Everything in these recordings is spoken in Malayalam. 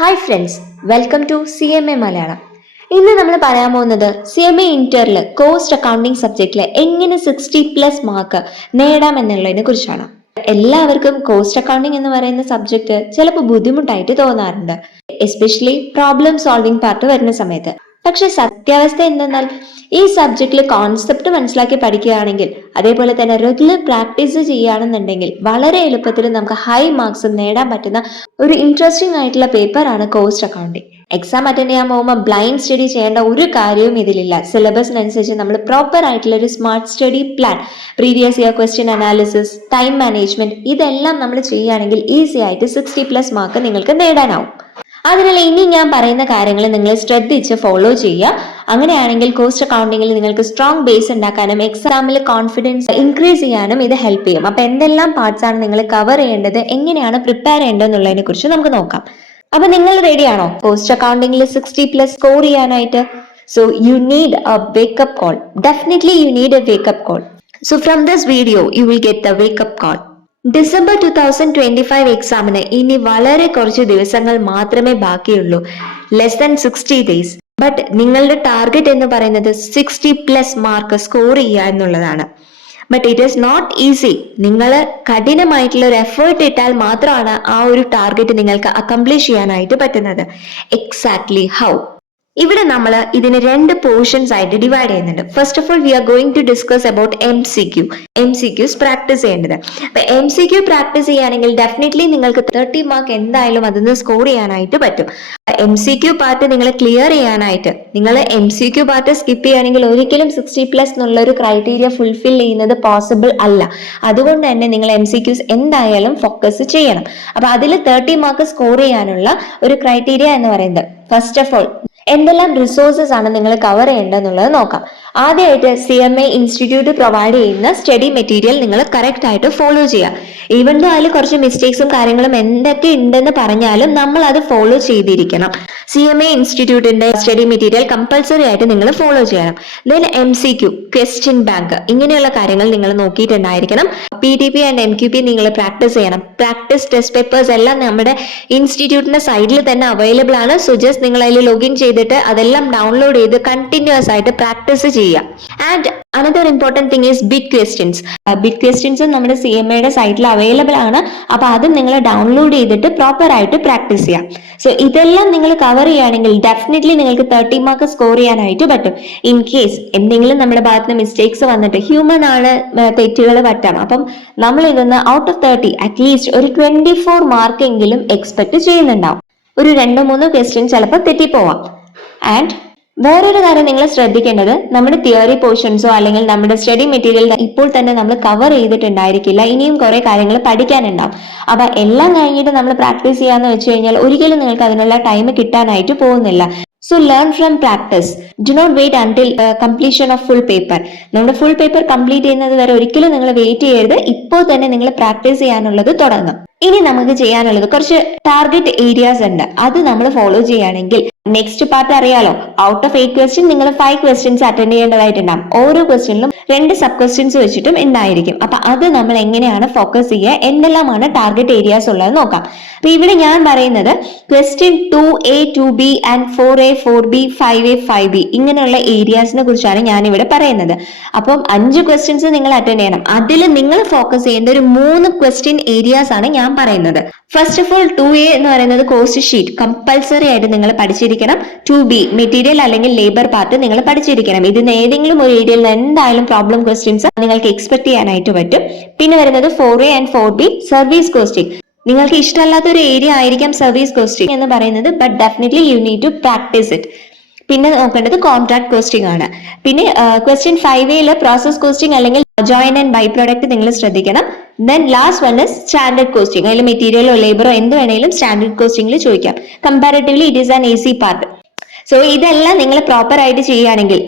Hi friends, welcome to CMA Malayalam. ഇന്ന് നമ്മൾ പറയാൻ പോകുന്നത് CMA ഇന്ററിൽ കോസ്റ്റ് അക്കൗണ്ടിങ് സബ്ജക്റ്റിൽ എങ്ങനെ 60+ മാർക്ക് നേടാം എന്നുള്ളതിനെ കുറിച്ചാണ്. എല്ലാവർക്കും കോസ്റ്റ് അക്കൗണ്ടിങ് എന്ന് പറയുന്ന സബ്ജക്റ്റ് ചിലപ്പോൾ ബുദ്ധിമുട്ടായിട്ട് തോന്നാറുണ്ട്, എസ്പെഷ്യലി പ്രോബ്ലം സോൾവിംഗ് പാർട്ട് വരുന്ന സമയത്ത്. പക്ഷെ സത്യാവസ്ഥ എന്തെന്നാൽ ഈ സബ്ജക്റ്റിൽ കോൺസെപ്റ്റ് മനസ്സിലാക്കി പഠിക്കുകയാണെങ്കിൽ, അതേപോലെ തന്നെ റെഗുലർ പ്രാക്ടീസ് ചെയ്യുകയാണെന്നുണ്ടെങ്കിൽ വളരെ എളുപ്പത്തിൽ നമുക്ക് ഹൈ മാർക്സ് നേടാൻ പറ്റുന്ന ഒരു ഇൻട്രസ്റ്റിംഗ് ആയിട്ടുള്ള പേപ്പറാണ് കോസ്റ്റ് അക്കൗണ്ടിങ്. എക്സാം അറ്റൻഡ് ചെയ്യാൻ പോകുമ്പോൾ ബ്ലൈൻഡ് സ്റ്റഡി ചെയ്യേണ്ട ഒരു കാര്യവും ഇതിലില്ല. സിലബസിനനുസരിച്ച് നമ്മൾ പ്രോപ്പർ ആയിട്ടുള്ള ഒരു smart study plan, previous year question analysis, time management, ഇതെല്ലാം നമ്മൾ ചെയ്യുകയാണെങ്കിൽ ഈസി ആയിട്ട് 60+ മാർക്ക് നിങ്ങൾക്ക് നേടാനാവും. അതിനാൽ ഇനി ഞാൻ പറയുന്ന കാര്യങ്ങൾ നിങ്ങൾ ശ്രദ്ധിച്ച് ഫോളോ ചെയ്യുക. അങ്ങനെയാണെങ്കിൽ കോസ്റ്റ് അക്കൗണ്ടിങ്ങിൽ നിങ്ങൾക്ക് സ്ട്രോങ് ബേസ് ഉണ്ടാക്കാനും എക്സാമിൽ കോൺഫിഡൻസ് ഇൻക്രീസ് ചെയ്യാനും ഇത് ഹെൽപ്പ് ചെയ്യും. അപ്പൊ എന്തെല്ലാം പാർട്സ് ആണ് നിങ്ങൾ കവർ ചെയ്യേണ്ടത്, എങ്ങനെയാണ് പ്രിപ്പയർ ചെയ്യേണ്ടത് എന്നുള്ളതിനെ കുറിച്ച് നമുക്ക് നോക്കാം. അപ്പൊ നിങ്ങൾ റെഡിയാണോ കോസ്റ്റ് അക്കൗണ്ടിങ്ങിൽ 60+ സ്കോർ ചെയ്യാനായിട്ട്? So you need a wake up call. Definitely you need a wake up call. So from this video you will get the wake up call. December 2025 എക്സാമിന് ഇനി വളരെ കുറച്ച് ദിവസങ്ങൾ മാത്രമേ ബാക്കിയുള്ളൂ. Less than 60 days. ബട്ട് നിങ്ങളുടെ ടാർഗറ്റ് എന്ന് പറയുന്നത് 60+ മാർക്ക് സ്കോർ ചെയ്യുക എന്നുള്ളതാണ്. But it is not easy. നിങ്ങൾ കഠിനമായിട്ടുള്ള ഒരു എഫേർട്ട് ഇട്ടാൽ മാത്രമാണ് ആ ഒരു ടാർഗറ്റ് നിങ്ങൾക്ക് അക്കംപ്ലിഷ് ചെയ്യാനായിട്ട് പറ്റുന്നത്. Exactly how? ഇവിടെ നമ്മൾ ഇതിന് 2 പോർഷൻസ് ആയിട്ട് ഡിവൈഡ് ചെയ്യുന്നുണ്ട്. First of all we are going to discuss about MCQs practice ചെയ്യേണ്ടത്. അപ്പൊ MCQ പ്രാക്ടീസ് ചെയ്യുകയാണെങ്കിൽ ഡെഫിനറ്റ്ലി നിങ്ങൾക്ക് 30 മാർക്ക് എന്തായാലും അതിന് സ്കോർ ചെയ്യാനായിട്ട് പറ്റും. MCQ പാർട്ട് നിങ്ങൾ ക്ലിയർ ചെയ്യാനായിട്ട്, നിങ്ങൾ MCQ പാർട്ട് സ്കിപ്പ് ചെയ്യുകയാണെങ്കിൽ ഒരിക്കലും 60+ എന്നുള്ള ഒരു ക്രൈറ്റീരിയ ഫുൾഫിൽ ചെയ്യുന്നത് പോസിബിൾ അല്ല. അതുകൊണ്ട് തന്നെ നിങ്ങൾ MCQs എന്തായാലും ഫോക്കസ് ചെയ്യണം. അപ്പൊ അതിൽ 30 മാർക്ക് സ്കോർ ചെയ്യാനുള്ള ഒരു ക്രൈറ്റീരിയ എന്ന് പറയുന്നത്, ഫസ്റ്റ് ഓഫ് ഓൾ എന്തെല്ലാം റിസോഴ്സസ് ആണ് നിങ്ങൾ കവർ ചെയ്യേണ്ടതെന്നുള്ളത് നോക്കാം. ആദ്യമായിട്ട് CMA ഇൻസ്റ്റിറ്റ്യൂട്ട് പ്രൊവൈഡ് ചെയ്യുന്ന സ്റ്റഡി മെറ്റീരിയൽ നിങ്ങൾ കറക്റ്റ് ആയിട്ട് ഫോളോ ചെയ്യുക. ഈവൻ ദോ അതിൽ കുറച്ച് മിസ്റ്റേക്സും കാര്യങ്ങളും എന്തൊക്കെ ഉണ്ടെന്ന് പറഞ്ഞാലും നമ്മൾ അത് ഫോളോ ചെയ്തിരിക്കണം. CMA ഇൻസ്റ്റിറ്റ്യൂട്ടിന്റെ സ്റ്റഡി മെറ്റീരിയൽ കമ്പൽസറി ആയിട്ട് നിങ്ങൾ ഫോളോ ചെയ്യണം. ദെൻ MCQ, ക്വസ്റ്റ്യൻ ബാങ്ക്, ഇങ്ങനെയുള്ള കാര്യങ്ങൾ നിങ്ങൾ നോക്കിയിട്ടുണ്ടായിരിക്കണം. PTP ആൻഡ് MQP നിങ്ങൾ പ്രാക്ടീസ് ചെയ്യണം. പ്രാക്ടീസ് ടെസ്റ്റ് പേപ്പേഴ്സ് എല്ലാം നമ്മുടെ ഇൻസ്റ്റിറ്റ്യൂട്ടിന്റെ സൈഡിൽ തന്നെ അവൈലബിൾ ആണ്. സോ ജസ്റ്റ് നിങ്ങൾ അതിൽ ലോഗിൻ ചെയ്തിട്ട് അതെല്ലാം ഡൗൺലോഡ് ചെയ്ത് കണ്ടിന്യൂസ് ആയിട്ട് പ്രാക്ടീസ് ചെയ്യുക. And another important thing is big questions. Big questions നമ്മുടെ CMAയുടെ സൈറ്റിൽ അവൈലബിൾ ആണ്. അപ്പൊ അത് നിങ്ങൾ ഡൗൺലോഡ് ചെയ്തിട്ട് പ്രോപ്പർ ആയിട്ട് പ്രാക്ടീസ് ചെയ്യാം. സോ ഇതെല്ലാം നിങ്ങൾ കവർ ചെയ്യുകയാണെങ്കിൽ ഡെഫിനറ്റ്ലി നിങ്ങൾക്ക് 30 മാർക്ക് സ്കോർ ചെയ്യാനായിട്ട് പറ്റും. ഇൻ കേസ് എന്തെങ്കിലും നമ്മുടെ ഭാഗത്ത് മിസ്റ്റേക്സ് വന്നിട്ട്, ഹ്യൂമൻ ആണ്, തെറ്റുകൾ പറ്റാം. അപ്പം നമ്മൾ ഇതൊന്ന് ഔട്ട് ഓഫ് 30 അറ്റ്ലീസ്റ്റ് ഒരു 24 മാർക്ക് എങ്കിലും എക്സ്പെക്ട് ചെയ്യുന്നുണ്ടാവും. ഒരു 2-3 ക്വസ്റ്റ്യൻ ചിലപ്പോൾ തെറ്റിപ്പോവാം. ആൻഡ് വേറൊരു കാര്യം നിങ്ങൾ ശ്രദ്ധിക്കേണ്ടത്, നമ്മുടെ തിയറി പോർഷൻസോ അല്ലെങ്കിൽ നമ്മുടെ സ്റ്റഡി മെറ്റീരിയൽ ഇപ്പോൾ തന്നെ നമ്മൾ കവർ ചെയ്തിട്ടുണ്ടായിരിക്കില്ല. ഇനിയും കുറെ കാര്യങ്ങൾ പഠിക്കാനുണ്ടാവും. അപ്പൊ എല്ലാം കഴിഞ്ഞിട്ട് നമ്മൾ പ്രാക്ടീസ് ചെയ്യാന്ന് വെച്ച് കഴിഞ്ഞാൽ ഒരിക്കലും നിങ്ങൾക്ക് അതിനുള്ള ടൈം കിട്ടാനായിട്ട് പോകുന്നില്ല. So learn from practice. Do not wait until completion of full paper. നമ്മുടെ ഫുൾ പേപ്പർ കംപ്ലീറ്റ് ചെയ്യുന്നത് വരെ ഒരിക്കലും നിങ്ങൾ വെയിറ്റ് ചെയ്യരുത്. ഇപ്പോൾ തന്നെ നിങ്ങൾ പ്രാക്ടീസ് ചെയ്യാനുള്ളത് തുടങ്ങും. ഇനി നമുക്ക് ചെയ്യാനുള്ളത് കുറച്ച് ടാർഗറ്റ് ഏരിയാസ് ഉണ്ട്. അത് നമ്മൾ ഫോളോ ചെയ്യുകയാണെങ്കിൽ നെക്സ്റ്റ് പാർട്ട് അറിയാലോ. ഔട്ട് ഓഫ് 8 ക്വസ്റ്റ്യൻ നിങ്ങൾ 5 ക്വസ്റ്റ്യൻസ് അറ്റൻഡ് ചെയ്യേണ്ടതായിട്ടുണ്ടാകും. ഓരോ ക്വസ്റ്റ്യനിലും 2 സബ് ക്വസ്റ്റ്യൻസ് വെച്ചിട്ടും ഉണ്ടായിരിക്കും. അപ്പൊ അത് നമ്മൾ എങ്ങനെയാണ് ഫോക്കസ് ചെയ്യുക, എന്തെല്ലാമാണ് ടാർഗറ്റ് ഏരിയാസ് ഉള്ളത് നോക്കാം. അപ്പൊ ഇവിടെ ഞാൻ പറയുന്നത് question 2A, 2B and 4A, 4B, 5A, 5B ഇങ്ങനെയുള്ള ഏരിയാസിനെ കുറിച്ചാണ് ഞാൻ ഇവിടെ പറയുന്നത്. അപ്പം 5 ക്വസ്റ്റ്യൻസ് നിങ്ങൾ അറ്റൻഡ് ചെയ്യണം. അതിൽ നിങ്ങൾ ഫോക്കസ് ചെയ്യേണ്ട ഒരു 3 ക്വസ്റ്റ്യൻ ഏരിയാസ് ആണ് ഞാൻ പറയുന്നത്. ഫസ്റ്റ് ഓഫ് ഓൾ 2A എന്ന് പറയുന്നത് കോസ്റ്റ് ഷീറ്റ് കമ്പൽസറി ആയിട്ട് നിങ്ങൾ പഠിച്ചിരിക്കണം. 2B മെറ്റീരിയൽ അല്ലെങ്കിൽ ലേബർ പാർട്ട് നിങ്ങൾ പഠിച്ചിരിക്കണം. ഇതിന് ഏതെങ്കിലും ഒരു ഏരിയയിൽ എന്തായാലും പ്രോബ്ലം ക്വസ്റ്റ്യൻസ് നിങ്ങൾക്ക് എക്സ്പെക്ട് ചെയ്യാനായിട്ട് പറ്റും. പിന്നെ വരുന്നത് 4A and 4B service costing. നിങ്ങൾക്ക് ഇഷ്ടമല്ലാത്ത ഒരു ഏരിയ ആയിരിക്കാം സർവീസ് കോസ്റ്റിംഗ് എന്ന് പറയുന്നത്, but definitely you need to practise it. പിന്നെ നോക്കേണ്ടത് കോൺട്രാക്ട് കോസ്റ്റിംഗ് ആണ്. പിന്നെ ക്വസ്റ്റ്യൻ 5A പ്രോസസ് കോസ്റ്റിംഗ് അല്ലെങ്കിൽ ജോയിൻ ആൻഡ് ബൈ പ്രോഡക്റ്റ് നിങ്ങൾ ശ്രദ്ധിക്കണം. Then last one is standard costing. അതിൽ മെറ്റീരിയലോ ലേബറോ എന്ത് വേണമെങ്കിലും സ്റ്റാൻഡേർഡ് കോസ്റ്റിംഗിൽ ചോദിക്കാം. Comparatively it is an easy part. So ഇതെല്ലാം നിങ്ങൾ പ്രോപ്പർ ആയിട്ട് ചെയ്യുകയാണെങ്കിൽ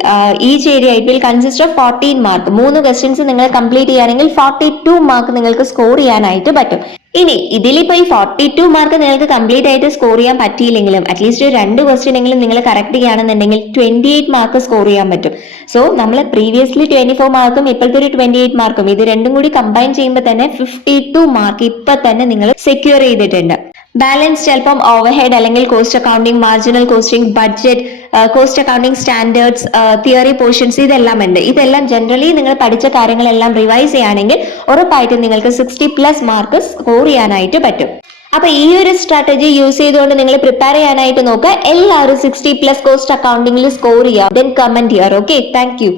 each area it will consist of 14 mark. 3 questions നിങ്ങൾ കംപ്ലീറ്റ് ചെയ്യുകയാണെങ്കിൽ 42 മാർക്ക് നിങ്ങൾക്ക് സ്കോർ ചെയ്യാനായിട്ട് പറ്റും. ഇനി ഇതിലിപ്പോ ഈ 42 മാർക്ക് നിങ്ങൾക്ക് കംപ്ലീറ്റ് ആയിട്ട് സ്കോർ ചെയ്യാൻ പറ്റിയില്ലെങ്കിലും അറ്റ്ലീസ്റ്റ് 2 ക്വസ്റ്റ്യൻ എങ്കിലും നിങ്ങൾ കറക്റ്റ് ചെയ്യുകയാണെന്നുണ്ടെങ്കിൽ 28 മാർക്ക് സ്കോർ ചെയ്യാൻ പറ്റും. സോ നമ്മൾ പ്രീവിയസ്ലി 24 മാർക്കും ഇപ്പോഴത്തെ ഒരു 28 മാർക്കും ഇത് രണ്ടും കൂടി കമ്പൈൻ ചെയ്യുമ്പോൾ തന്നെ 52 മാർക്ക് ഇപ്പൊ തന്നെ നിങ്ങൾ സെക്യൂർ ചെയ്തിട്ടുണ്ട്. ബാലൻസ് ചിലപ്പം ഓവർഹെഡ് അല്ലെങ്കിൽ cost accounting, marginal costing, budget, cost accounting standards, theory portions ഇതെല്ലാം ഉണ്ട്. ഇതെല്ലാം ജനറലി നിങ്ങൾ പഠിച്ച കാര്യങ്ങളെല്ലാം റിവൈസ് ചെയ്യുകയാണെങ്കിൽ ഉറപ്പായിട്ടും നിങ്ങൾക്ക് 60+ മാർക്ക് സ്കോർ ചെയ്യാനായിട്ട് പറ്റും. അപ്പൊ ഈ ഒരു സ്ട്രാറ്റജി യൂസ് ചെയ്തുകൊണ്ട് നിങ്ങൾ പ്രിപ്പയർ ചെയ്യാനായിട്ട് നോക്കുക. എല്ലാവരും 60+ കോസ്റ്റ് അക്കൗണ്ടിങ്ങിൽ സ്കോർ ചെയ്യുക. ദെൻ കമന്റ് ചെയ്യാറ്. Okay, thank you.